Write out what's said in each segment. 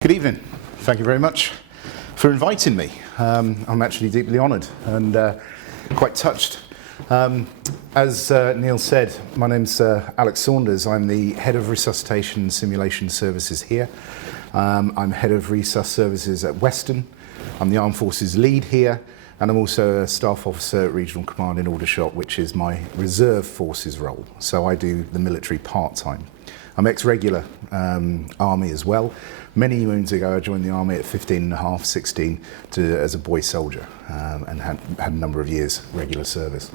Good evening. Thank you very much for inviting me. I'm actually deeply honoured and quite touched. As Neil said, my name's Alex Saunders. I'm the Head of Resuscitation and Simulation Services here. I'm Head of Resus Services at Western. I'm the Armed Forces Lead here, and I'm also a Staff Officer at Regional Command in Aldershot, which is my Reserve Forces role. So I do the military part-time. I'm ex-regular Army as well. Many moons ago, I joined the Army at 15 and a half, 16, as a boy soldier, and had a number of years regular service.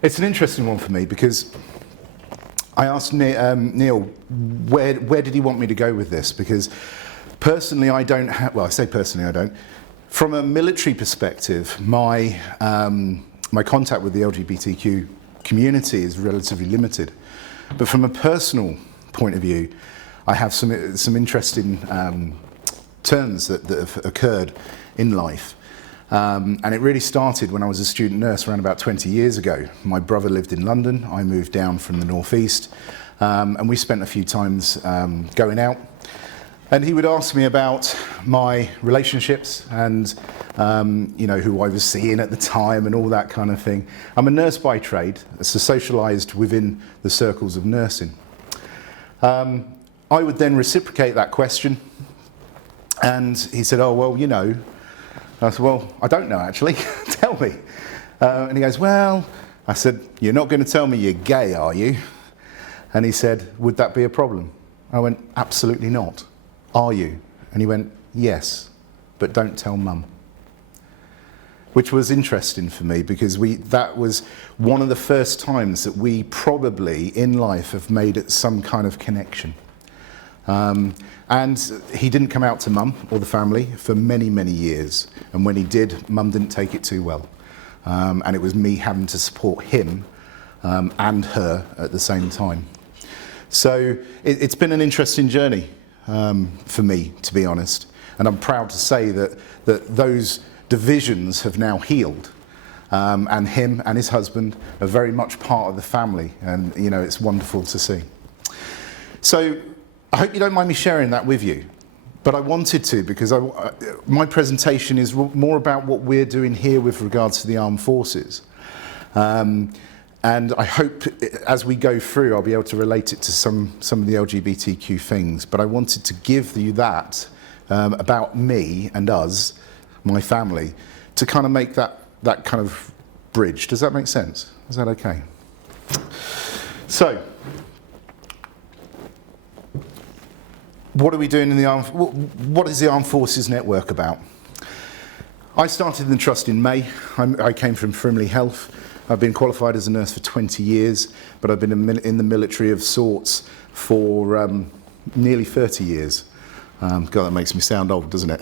It's an interesting one for me because I asked Neil, where did he want me to go with this? Because personally, I don't have, well, I say personally I don't. From a military perspective, my contact with the LGBTQ community is relatively limited. But from a personal point of view, I have some interesting turns that have occurred in life. And it really started when I was a student nurse around about 20 years ago. My brother lived in London, I moved down from the northeast, and we spent a few times going out. And he would ask me about my relationships and you know, who I was seeing at the time and all that kind of thing. I'm a nurse by trade, so socialised within the circles of nursing. I would then reciprocate that question, and he said, oh, well, you know. And I said, well, I don't know, actually. Tell me. And he goes, well, I said, you're not going to tell me you're gay, are you? And he said, would that be a problem? I went, absolutely not. Are you? And he went, yes, but don't tell Mum. Which was interesting for me because that was one of the first times that we probably in life have made some kind of connection. And he didn't come out to Mum or the family for many, many years. And when he did, Mum didn't take it too well. And it was me having to support him and her at the same time. So it's been an interesting journey for me, to be honest. And I'm proud to say that those divisions have now healed. And him and his husband are very much part of the family. And, you know, it's wonderful to see. So I hope you don't mind me sharing that with you, but I wanted to because my presentation is more about what we're doing here with regards to the armed forces. And I hope as we go through, I'll be able to relate it to some of the LGBTQ things, but I wanted to give you that about me and us, my family, to kind of make that kind of bridge. Does that make sense? Is that okay? So, what are we doing in the what is the Armed Forces Network about? I started in the Trust in May. I came from Frimley Health. I've been qualified as a nurse for 20 years, but I've been in the military of sorts for nearly 30 years. God, that makes me sound old, doesn't it?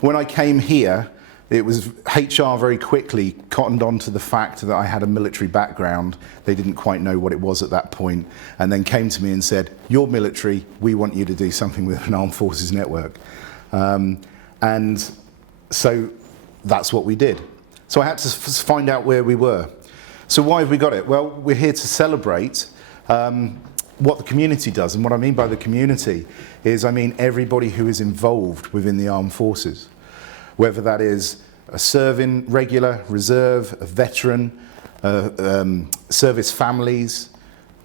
When I came here, it was HR very quickly cottoned on to the fact that I had a military background. They didn't quite know what it was at that point, and then came to me and said, you're military, we want you to do something with an Armed Forces Network. And so that's what we did. So I had to find out where we were. So why have we got it? Well, we're here to celebrate what the community does. And what I mean by the community is, I mean everybody who is involved within the armed forces. Whether that is a serving, regular, reserve, a veteran, service families,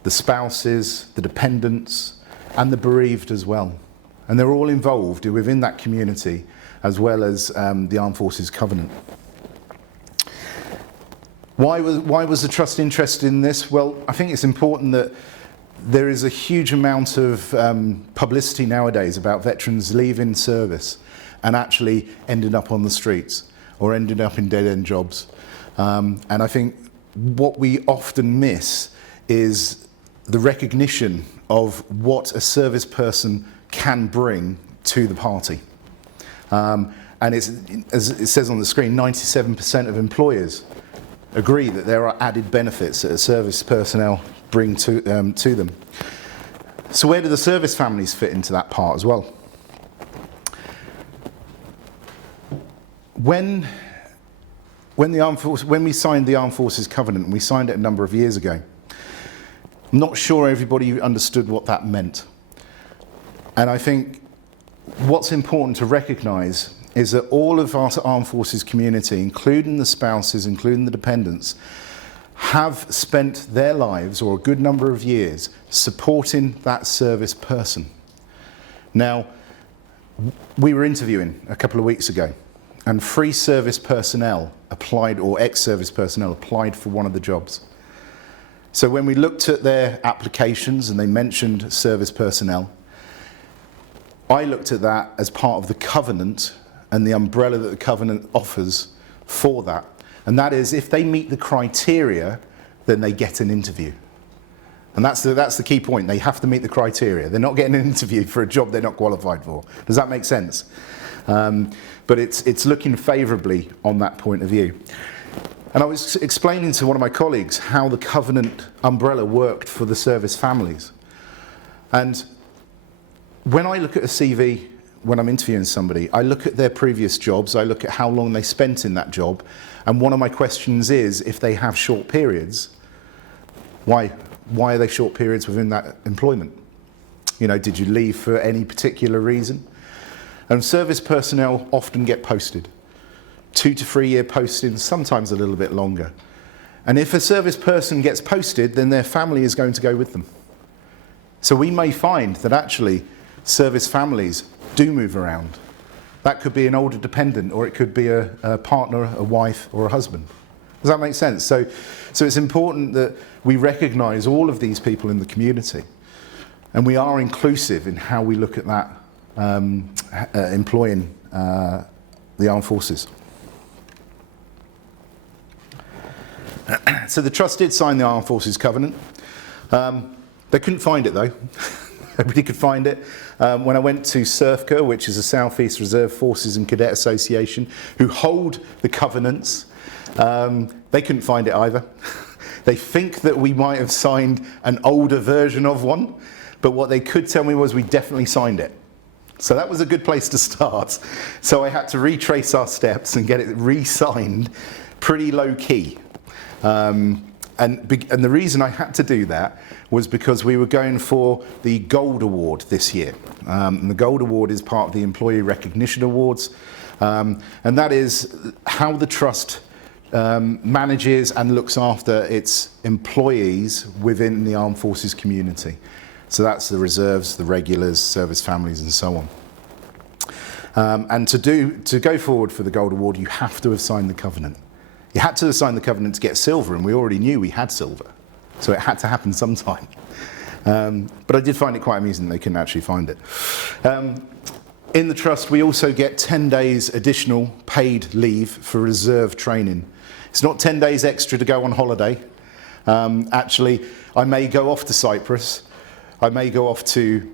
the spouses, the dependents, and the bereaved as well. And they're all involved within that community, as well as the Armed Forces Covenant. Why was the Trust interested in this? Well, I think it's important that there is a huge amount of publicity nowadays about veterans leaving service and actually ending up on the streets or ending up in dead-end jobs. And I think what we often miss is the recognition of what a service person can bring to the party. And it's, as it says on the screen, 97% of employers agree that there are added benefits that a service personnel bring to them. So where do the service families fit into that part as well? When we signed the Armed Forces Covenant, and we signed it a number of years ago, I'm not sure everybody understood what that meant. And I think what's important to recognise is that all of our armed forces community, including the spouses, including the dependents, have spent their lives, or a good number of years, supporting that service person. Now, we were interviewing a couple of weeks ago, and free service personnel applied, or ex-service personnel applied for one of the jobs. So when we looked at their applications and they mentioned service personnel, I looked at that as part of the covenant and the umbrella that the covenant offers for that. And that is, if they meet the criteria, then they get an interview. And that's the key point. They have to meet the criteria. They're not getting an interview for a job they're not qualified for. Does that make sense? But it's looking favourably on that point of view. And I was explaining to one of my colleagues how the covenant umbrella worked for the service families. And when I look at a CV, when I'm interviewing somebody, I look at their previous jobs, I look at how long they spent in that job, and one of my questions is, if they have short periods, why are they short periods within that employment? You know, did you leave for any particular reason? And service personnel often get posted. 2 to 3 year postings, sometimes a little bit longer. And if a service person gets posted, then their family is going to go with them. So we may find that actually service families do move around. That could be an older dependent, or it could be a partner, a wife, or a husband. Does that make sense? So it's important that we recognise all of these people in the community, and we are inclusive in how we look at that, employing the armed forces. So the Trust did sign the Armed Forces Covenant. They couldn't find it though. Nobody could find it. When I went to SERFCA, which is the South East Reserve Forces and Cadet Association, who hold the covenants, they couldn't find it either. They think that we might have signed an older version of one, but what they could tell me was we definitely signed it. So that was a good place to start. So I had to retrace our steps and get it re-signed pretty low key. And the reason I had to do that was because we were going for the Gold Award this year. And the Gold Award is part of the Employee Recognition Awards. And that is how the Trust manages and looks after its employees within the armed forces community. So that's the reserves, the regulars, service families, and so on. And to go forward for the Gold Award, you have to have signed the covenant. You had to have signed the covenant to get silver, and we already knew we had silver. So it had to happen sometime. But I did find it quite amusing they couldn't actually find it. In the Trust, we also get 10 days additional paid leave for reserve training. It's not 10 days extra to go on holiday. Actually, I may go off to Cyprus. I may go off to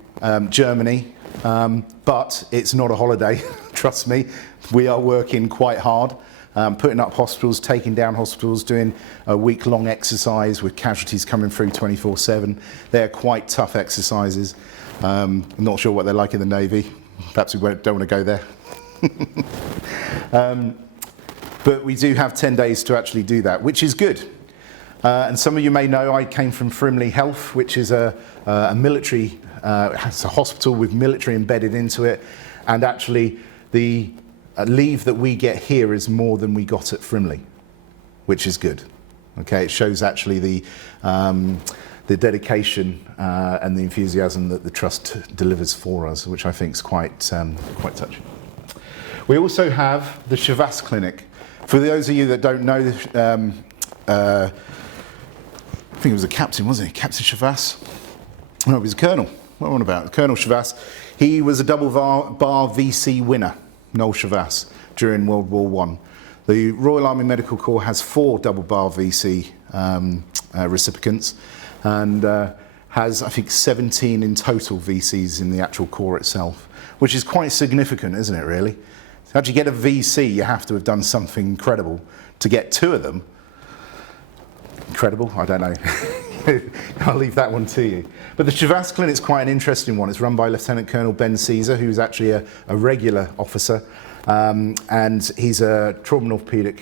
Germany, but it's not a holiday. Trust me, we are working quite hard. Putting up hospitals, taking down hospitals, doing a week-long exercise with casualties coming through 24/7. They're quite tough exercises. I'm not sure what they're like in the Navy. Perhaps we don't want to go there. But we do have 10 days to actually do that, which is good. And some of you may know I came from Frimley Health, which is a military, it's a hospital with military embedded into it, and actually the leave that we get here is more than we got at Frimley, which is good. Okay, it shows actually the dedication and the enthusiasm that the Trust delivers for us, which I think is quite touching. We also have the Shavas Clinic. For those of you that don't know, I think it was a captain, wasn't he? Captain Shavas? No, he was a colonel. What am I on about? Colonel Shavas. He was a double bar VC winner, Noel Shavas, during World War I. The Royal Army Medical Corps has 4 double bar VC recipients, and has, I think, 17 in total VCs in the actual Corps itself, which is quite significant, isn't it, really? To actually get a VC, you have to have done something incredible. To get 2 of them, incredible? I don't know. I'll leave that one to you. But the Shavas Clinic is quite an interesting one. It's run by Lieutenant Colonel Ben Caesar, who's actually a regular officer. and he's a trauma and orthopedic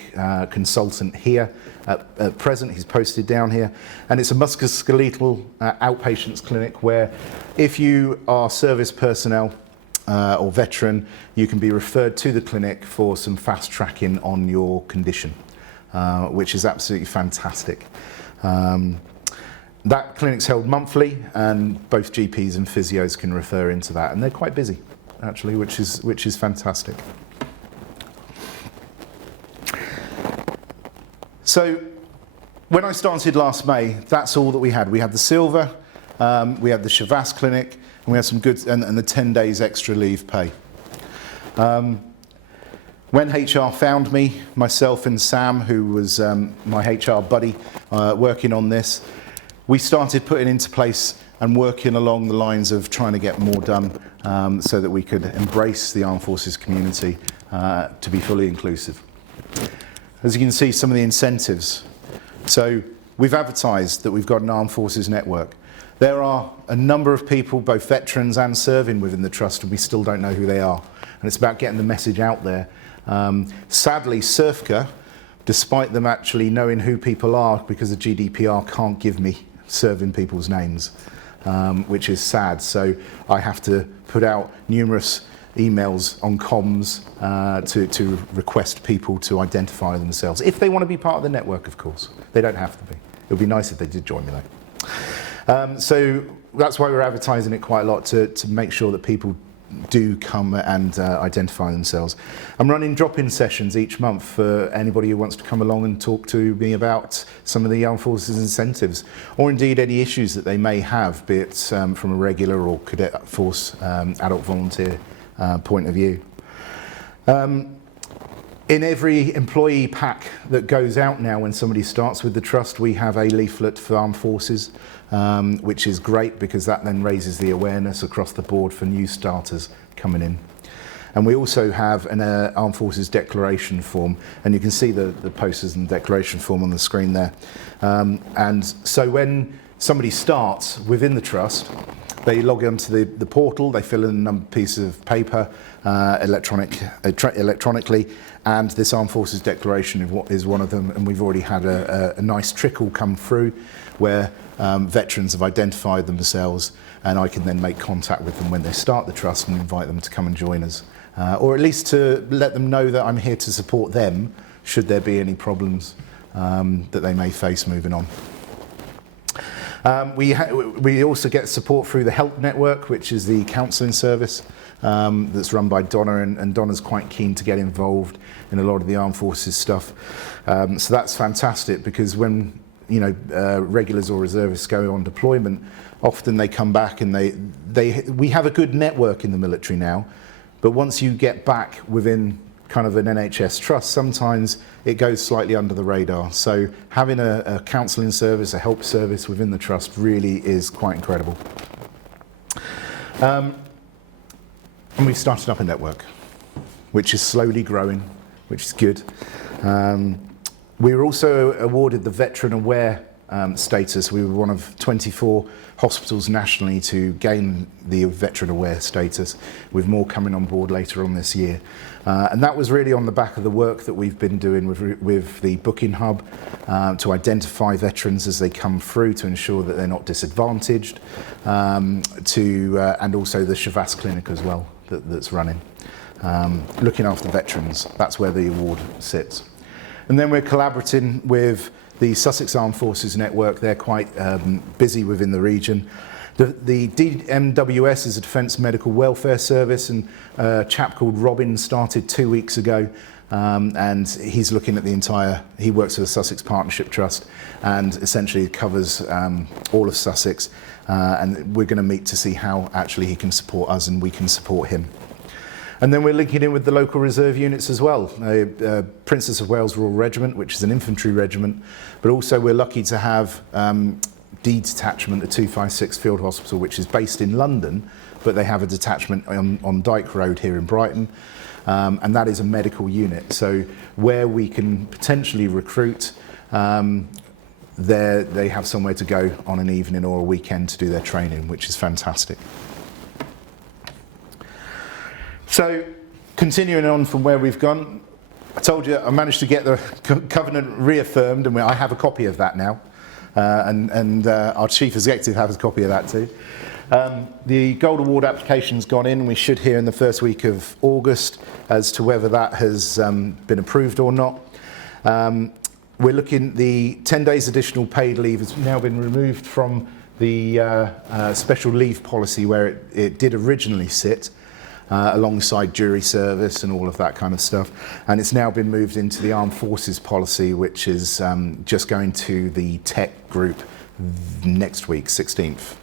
consultant here at present. He's posted down here, and it's a musculoskeletal outpatients clinic where if you are service personnel or veteran, you can be referred to the clinic for some fast tracking on your condition, which is absolutely fantastic. That clinic's held monthly, and both GPs and physios can refer into that, and they're quite busy actually, which is fantastic. So when I started last May, that's all that we had. We had the silver, we had the Shavas clinic, and we had some good, and the 10 days extra leave pay. When HR found me, myself and Sam, who was my HR buddy, working on this, we started putting into place and working along the lines of trying to get more done so that we could embrace the Armed Forces community to be fully inclusive. As you can see, some of the incentives. So we've advertised that we've got an Armed Forces network. There are a number of people, both veterans and serving within the Trust, and we still don't know who they are. And it's about getting the message out there. Sadly, SERFCA, despite them actually knowing who people are, because the GDPR can't give me serving people's names, which is sad. So I have to put out numerous emails on comms to request people to identify themselves. If they want to be part of the network, of course. They don't have to be. It would be nice if they did join me though. So that's why we're advertising it quite a lot, to make sure that people do come and identify themselves. I'm running drop-in sessions each month for anybody who wants to come along and talk to me about some of the Armed Forces incentives, or indeed any issues that they may have, be it from a regular or cadet force adult volunteer point of view. In every employee pack that goes out now when somebody starts with the Trust, we have a leaflet for Armed Forces, which is great because that then raises the awareness across the board for new starters coming in. And we also have an Armed Forces declaration form, and you can see the posters and declaration form on the screen there. And so when somebody starts within the Trust, they log onto the portal, they fill in a piece of paper electronically, and this Armed Forces Declaration is one of them, and we've already had a nice trickle come through where veterans have identified themselves, and I can then make contact with them when they start the Trust and invite them to come and join us, or at least to let them know that I'm here to support them should there be any problems that they may face moving on. We also get support through the Help Network, which is the counselling service that's run by Donna, and Donna's quite keen to get involved in a lot of the Armed Forces stuff. So that's fantastic, because when regulars or reservists go on deployment, often they come back and we have a good network in the military now, but once you get back within kind of an NHS trust, sometimes it goes slightly under the radar. So having a counselling service, a help service within the Trust really is quite incredible. And we've started up a network, which is slowly growing, which is good. We were also awarded the Veteran Aware status. We were one of 24 hospitals nationally to gain the Veteran Aware status, with more coming on board later on this year. And that was really on the back of the work that we've been doing with the booking hub to identify veterans as they come through, to ensure that they're not disadvantaged, and also the Shavas clinic as well that's running. Looking after veterans, that's where the award sits. And then we're collaborating with the Sussex Armed Forces Network. They're quite busy within the region. The DMWS is a Defence Medical Welfare Service, and a chap called Robin started 2 weeks ago, and he's looking at he works for the Sussex Partnership Trust, and essentially covers all of Sussex, and we're going to meet to see how actually he can support us and we can support him. And then we're linking in with the local reserve units as well. Princess of Wales Royal Regiment, which is an infantry regiment, but also we're lucky to have D Detachment at 256 Field Hospital, which is based in London, but they have a detachment on Dyke Road here in Brighton, and that is a medical unit. So where we can potentially recruit, they have somewhere to go on an evening or a weekend to do their training, which is fantastic. So continuing on from where we've gone, I told you I managed to get the covenant reaffirmed, and I have a copy of that now, and our chief executive has a copy of that too. The Gold Award application's gone in. We should hear in the first week of August as to whether that has been approved or not. We're looking, the 10 days additional paid leave has now been removed from the special leave policy where it did originally sit, alongside jury service and all of that kind of stuff. And it's now been moved into the Armed Forces policy, which is just going to the tech group next week, 16th,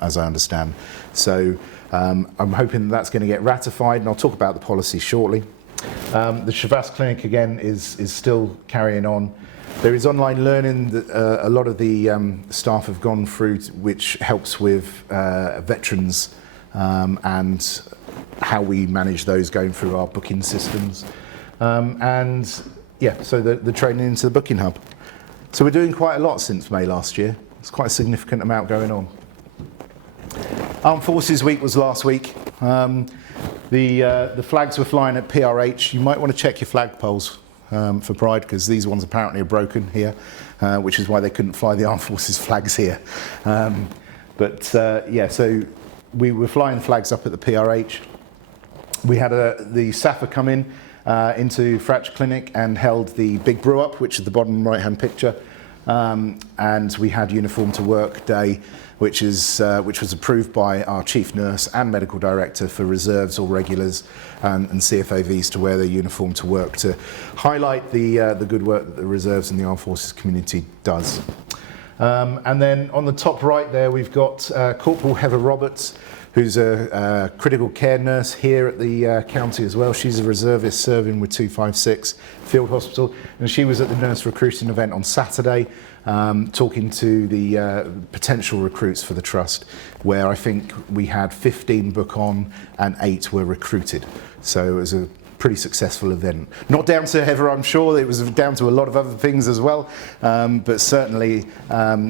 as I understand. So I'm hoping that's going to get ratified, and I'll talk about the policy shortly. The Shavas Clinic, again, is still carrying on. There is online learning that a lot of the staff have gone through, which helps with veterans and how we manage those going through our booking systems. And yeah, so the training into the booking hub. So we're doing quite a lot since May last year. It's quite a significant amount going on. Armed Forces Week was last week. The flags were flying at PRH. You might want to check your flagpoles for Pride, because these ones apparently are broken here, which is why they couldn't fly the Armed Forces flags here. Yeah, so we were flying flags up at the PRH. We had the SAFA come in into Fratch Clinic and held the big brew up, which is the bottom right hand picture. And we had Uniform to Work Day, which was approved by our chief nurse and medical director for reserves or regulars and CFAVs to wear their uniform to work, to highlight the good work that the reserves and the armed forces community does. And then on the top right there, we've got Corporal Heather Roberts, who's a critical care nurse here at the county as well. She's a reservist serving with 256 Field Hospital, and she was at the nurse recruiting event on Saturday, talking to the potential recruits for the trust, where I think we had 15 book on and 8 were recruited. So it was a pretty successful event. Not down to Heather, I'm sure, it was down to a lot of other things as well, but certainly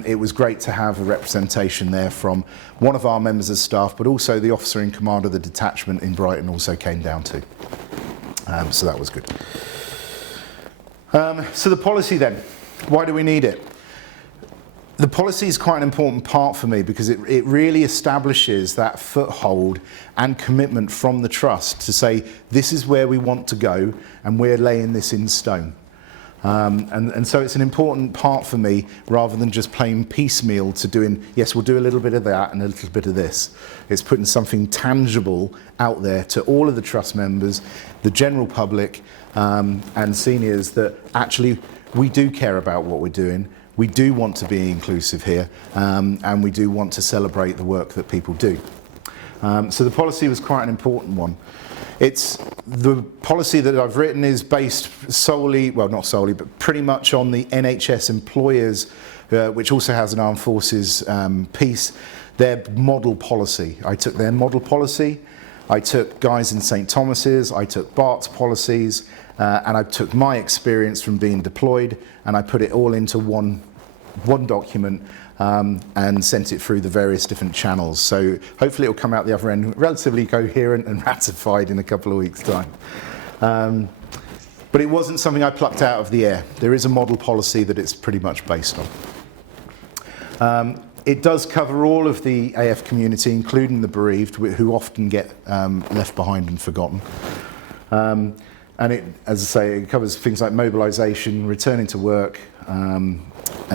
it was great to have a representation there from one of our members of staff, but also the officer in command of the detachment in Brighton also came down too. So that was good. So the policy then, why do we need it? The policy is quite an important part for me, because it really establishes that foothold and commitment from the trust to say, this is where we want to go and we're laying this in stone. And so it's an important part for me, rather than just plain piecemeal to doing, yes, we'll do a little bit of that and a little bit of this. It's putting something tangible out there to all of the trust members, the general public, and seniors, that actually we do care about what we're doing. We do want to be inclusive here, and we do want to celebrate the work that people do. So the policy was quite an important one. The policy that I've written is based solely, well, not solely, but pretty much on the NHS employers, which also has an armed forces piece, their model policy. I took their model policy, I took Guy's and St Thomas's, I took Bart's policies, and I took my experience from being deployed, and I put it all into one document and sent it through the various different channels. So hopefully it'll come out the other end relatively coherent and ratified in a couple of weeks' time. But it wasn't something I plucked out of the air. There is a model policy that it's pretty much based on. It does cover all of the AF community, including the bereaved, who often get left behind and forgotten. And it, as I say, it covers things like mobilisation, returning to work, and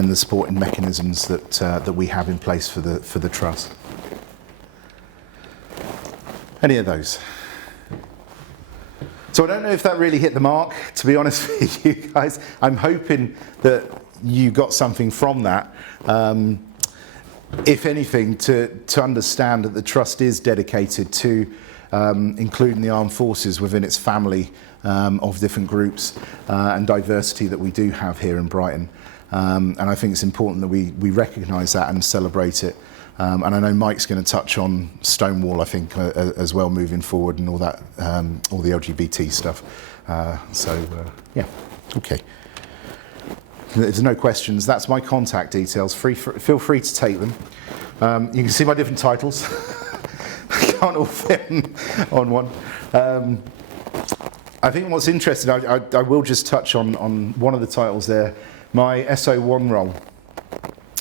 the supporting mechanisms that we have in place for the trust. Any of those? So I don't know if that really hit the mark, to be honest with you guys. I'm hoping that you got something from that. If anything, to understand that the trust is dedicated to including the armed forces within its family of different groups and diversity that we do have here in Brighton. And I think it's important that we recognise that and celebrate it. And I know Mike's going to touch on Stonewall, I think, as well moving forward, and all that, all the LGBT stuff. Yeah, okay. There's no questions. That's my contact details. Feel free to take them. You can see my different titles. I can't all fit on one. I think what's interesting, I will just touch on one of the titles there, my SO1 role.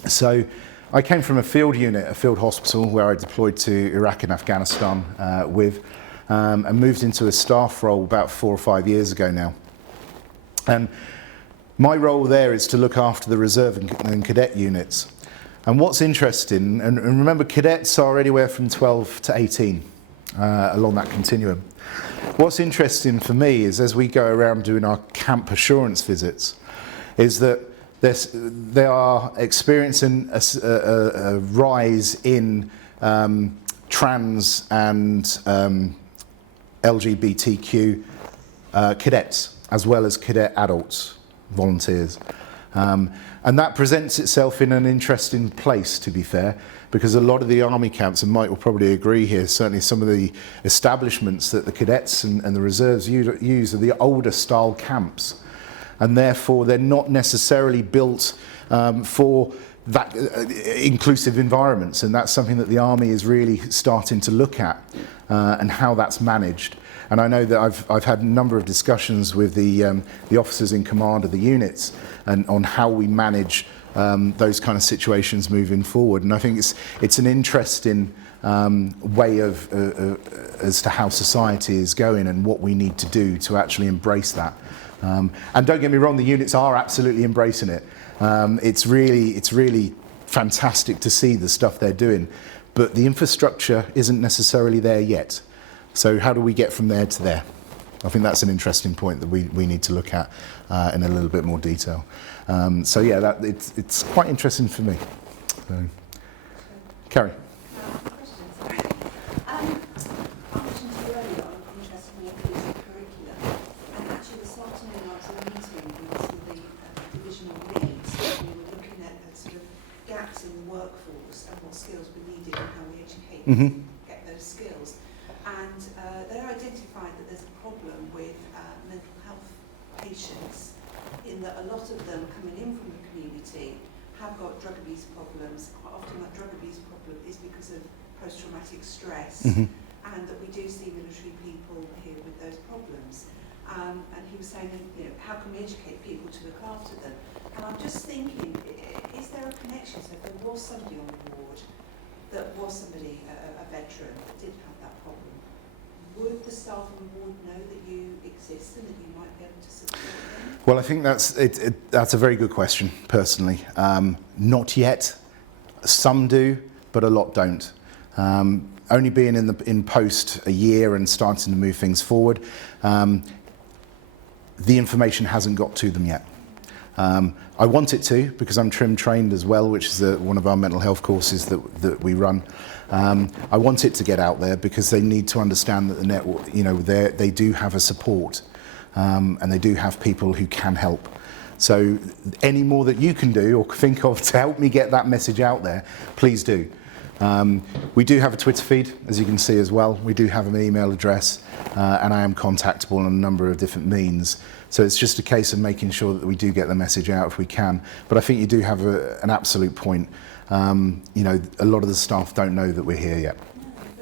So I came from a field unit, a field hospital, where I deployed to Iraq and Afghanistan and moved into a staff role about 4 or 5 years ago now. And my role there is to look after the reserve and cadet units. And what's interesting, and remember, cadets are anywhere from 12 to 18 along that continuum. What's interesting for me is, as we go around doing our camp assurance visits, is that they are experiencing a rise in trans and LGBTQ cadets, as well as cadet adults, volunteers. And that presents itself in an interesting place, to be fair, because a lot of the army camps, and Mike will probably agree here, certainly some of the establishments that the cadets and the reserves use are the older style camps. And therefore they're not necessarily built for that inclusive environments, and that's something that the army is really starting to look at and how that's managed. And I know that I've had a number of discussions with the officers in command of the units and on how we manage those kind of situations moving forward. And I think it's an interesting way of as to how society is going and what we need to do to actually embrace that. And don't get me wrong, the units are absolutely embracing it. It's really fantastic to see the stuff they're doing, but the infrastructure isn't necessarily there yet. So how do we get from there to there? I think that's an interesting point that we need to look at in a little bit more detail. So yeah, it's quite interesting for me. So, Carrie. Mm-hmm. Get those skills, and they identified that there's a problem with mental health patients, in that a lot of them coming in from the community have got drug abuse problems. Quite often that drug abuse problem is because of post-traumatic stress, Mm-hmm. and that we do see military people here with those problems. And he was saying, you know, how can we educate people to look after them? And I'm just thinking, is there a connection? So if there was somebody on the ward that was somebody, a veteran, that did have that problem, would the staff on the ward know that you exist and that you might be able to support them? Well, I think that's a very good question, personally. Not yet. Some do, but a lot don't. Only being in post a year and starting to move things forward, the information hasn't got to them yet. I want it to, because I'm TRIM trained as well, which is one of our mental health courses that we run. I want it to get out there because they need to understand that the network, you know, they do have a support, and they do have people who can help. So any more that you can do or think of to help me get that message out there, please do. We do have a Twitter feed, as you can see as well. We do have an email address, and I am contactable on a number of different means. So it's just a case of making sure that we do get the message out if we can. But I think you do have an absolute point. You know, a lot of the staff don't know that we're here yet.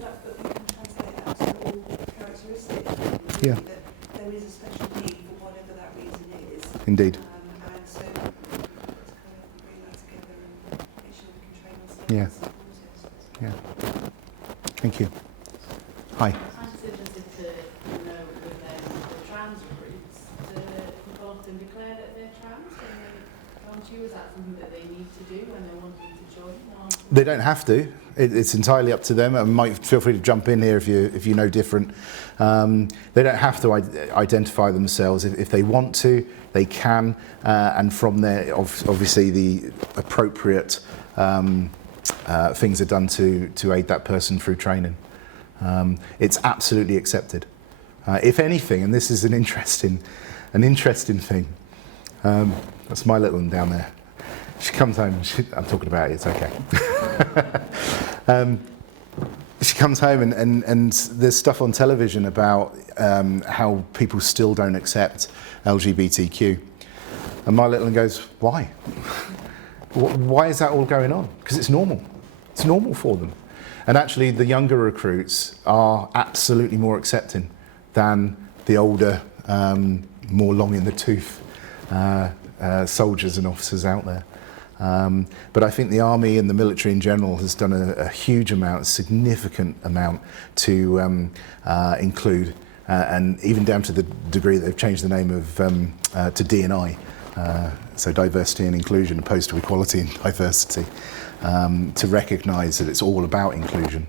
No, but we can translate that to all characteristics. Yeah. That there is a special need for whatever that reason is. Indeed. And so let's kind of bring that together and make sure we can train ourselves. Yeah. And support it. Yeah. Thank you. Hi. I'm just interested to know with the trans recruits, do people often declare that they're trans when they come to you? Is that something that they need to do when they're wanting to join? Or? They don't have to. It's entirely up to them. And Mike, feel free to jump in here if you know different. They don't have to identify themselves. If they want to, they can. And from there, obviously, the appropriate things are done to aid that person through training. It's absolutely accepted. If anything, and this is an interesting thing. That's my little one down there. She comes home. I'm talking about it. It's okay. She comes home and there's stuff on television about how people still don't accept LGBTQ, and my little one goes, "Why? Why is that all going on? Because it's normal. It's normal for them." And actually, the younger recruits are absolutely more accepting than the older more long in the tooth soldiers and officers out there. But I think the army and the military in general has done a huge amount, a significant amount to include, and even down to the degree that they've changed the name of to D&I, so diversity and inclusion, opposed to equality and diversity, to recognise that it's all about inclusion.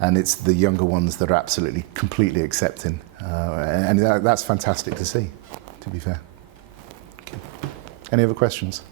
And it's the younger ones that are absolutely, completely accepting. And that's fantastic to see, to be fair. Okay. Any other questions?